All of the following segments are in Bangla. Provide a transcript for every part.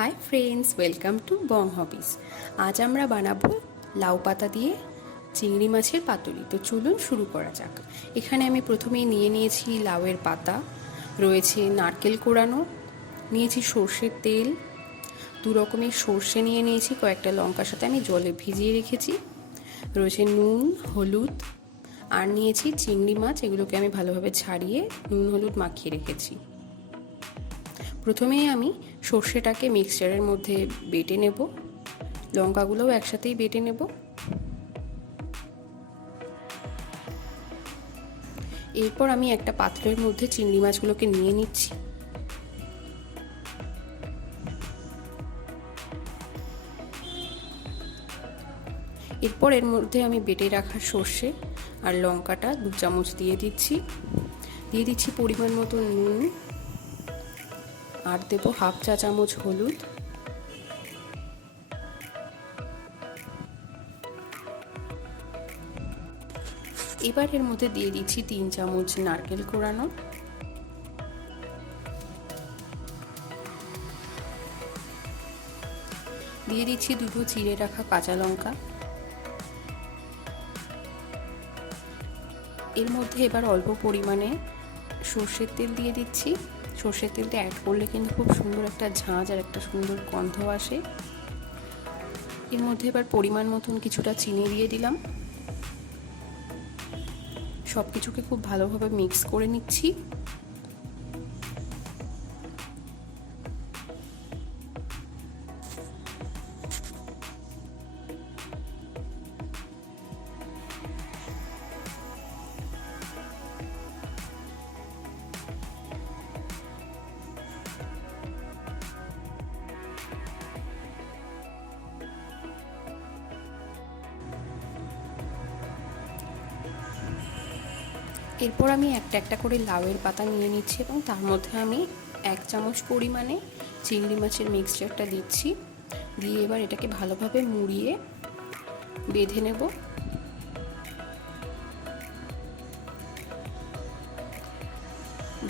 হাই ফ্রেন্ডস, ওয়েলকাম টু বং হবিস। আজ আমরা বানাবো লাউ পাতা দিয়ে চিংড়ি মাছের পাতুরি। তো চলুন শুরু করা যাক। এখানে আমি প্রথমেই নিয়েছি লাউয়ের পাতা, রয়েছে নারকেল কোড়ানো, নিয়েছি সর্ষের তেল, দু রকমের সর্ষে নিয়েছি, কয়েকটা লঙ্কার সাথে আমি জলে ভিজিয়ে রেখেছি, রয়েছে নুন, হলুদ, আর নিয়েছি চিংড়ি মাছ। এগুলোকে আমি ভালোভাবে ছাড়িয়ে নুন হলুদ মাখিয়ে রেখেছি। প্রথমেই আমি সর্ষেটাকে মিক্সচারের মধ্যে বেটে নেব, লঙ্কাগুলোও একসাথেই বেটে নেব। এরপর আমি একটা পাত্রের মধ্যে চিংড়ি মাছগুলোকে নিয়ে নিচ্ছি। এরপর এর মধ্যে আমি বেটে রাখা সর্ষে আর লঙ্কাটা 2 চামচ দিয়ে দিচ্ছি পরিমাণ মতো নুন, আর দেব হাফ চা চামচ হলুদ। এবার এর মধ্যে দিয়ে দিচ্ছি 3 চামচ নারকেল কোড়ানো, দিয়ে দিচ্ছি 2 চিড়ে রাখা কাঁচা লঙ্কা। এর মধ্যে এবার অল্প পরিমাণে সর্ষের তেল দিয়ে দিচ্ছি। সর্ষের তেলটা অ্যাড করলে কিন্তু খুব সুন্দর একটা ঝাঁঝ আর একটা সুন্দর গন্ধ আসে। এর মধ্যে এবার পরিমাণ মতন কিছুটা চিনি দিয়ে দিলাম। সব কিছুকে খুব ভালোভাবে মিক্স করে নিচ্ছি। এরপর আমি একটা একটা করে লাউয়ের পাতা নিয়ে নিচ্ছি এবং তার মধ্যে আমি 1 চামচ পরিমাণে চিংড়ি মাছের মিক্সচারটা দিচ্ছি। দিয়ে এবার এটাকে ভালোভাবে মুড়িয়ে বেঁধে নেব।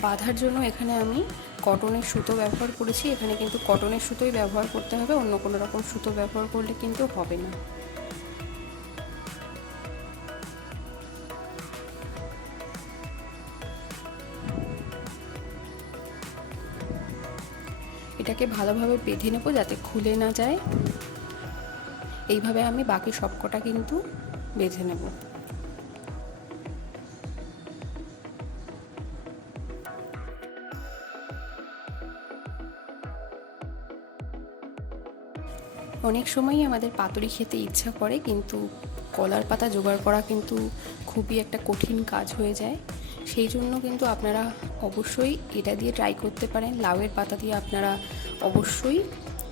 বাঁধার জন্য এখানে আমি কটনের সুতো ব্যবহার করেছি। এখানে কিন্তু কটনের সুতোই ব্যবহার করতে হবে, অন্য কোনো রকম সুতো ব্যবহার করলে কিন্তু হবে না। এটাকে ভালোভাবে বেঁধে নেব যাতে খুলে না যায়। এইভাবে আমি বাকি সবকটা কিন্তু বেঁধে নেব। অনেক সময়ই আমাদের পাতুরি খেতে ইচ্ছা করে, কিন্তু কলার পাতা জোগাড় করা কিন্তু খুবই একটা কঠিন কাজ হয়ে যায়। সেই জন্য কিন্তু আপনারা অবশ্যই এটা দিয়ে ট্রাই করতে পারেন। লাউয়ের পাতা দিয়ে আপনারা অবশ্যই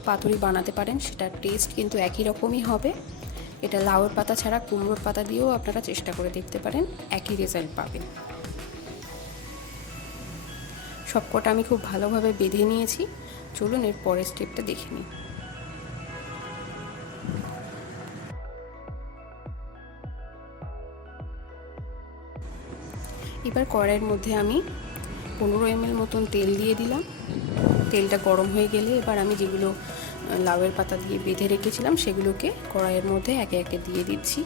পাতুরি বানাতে পারেন, সেটার টেস্ট কিন্তু একই রকমই হবে। এটা লাউয়ের পাতা ছাড়া কুমড়োর পাতা দিয়েও আপনারা চেষ্টা করে দেখতে পারেন, একই রেজাল্ট পাবেন। সবকটা আমি খুব ভালোভাবে বেঁধে নিয়েছি। চলুন এর পরের স্টেপটা দেখে নিই। এবার কড়াইয়ের মধ্যে আমি 15 ml মতন তেল দিয়ে দিলাম। তেলটা গরম হয়ে গেলে এবার আমি যেগুলো লাউয়ের পাতা দিয়ে বেঁধে রেখেছিলাম সেগুলোকে কড়াইয়ের মধ্যে একে একে দিয়ে দিচ্ছি।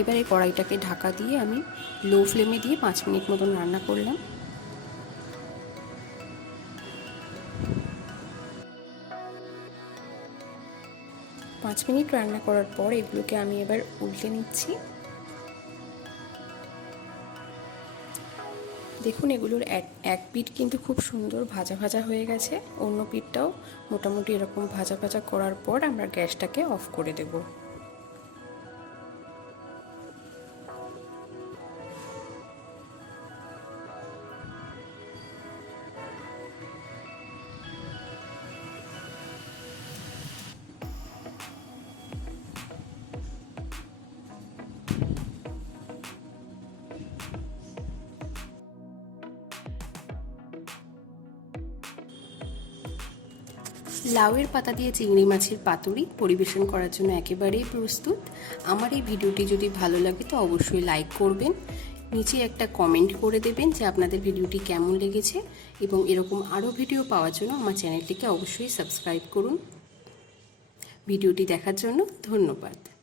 এবার এই কড়াইটাকে ঢাকা দিয়ে আমি লো ফ্লেমে দিয়ে 5 মিনিট মতন রান্না করলাম। পাঁচ মিনিট রান্না করার পর এগুলোকে আমি এবার উল্টে নিচ্ছি। দেখুন এগুলোর এক পিঠ কিন্তু খুব সুন্দর ভাজা ভাজা হয়ে গেছে, অন্য পিঠটাও মোটামুটি এরকম ভাজা ভাজা করার পর আমরা গ্যাসটাকে অফ করে দেব। লাউয়ের পাতা দিয়ে চিংড়ি মাছের পাতুরি পরিবেশন করার জন্য একেবারেই প্রস্তুত। আমার এই ভিডিওটি যদি ভালো লাগে তো অবশ্যই লাইক করবেন, নিচে একটা কমেন্ট করে দেবেন যে আপনাদের ভিডিওটি কেমন লেগেছে, এবং এরকম আরও ভিডিও পাওয়ার জন্য আমার চ্যানেলটিকে অবশ্যই সাবস্ক্রাইব করুন। ভিডিওটি দেখার জন্য ধন্যবাদ।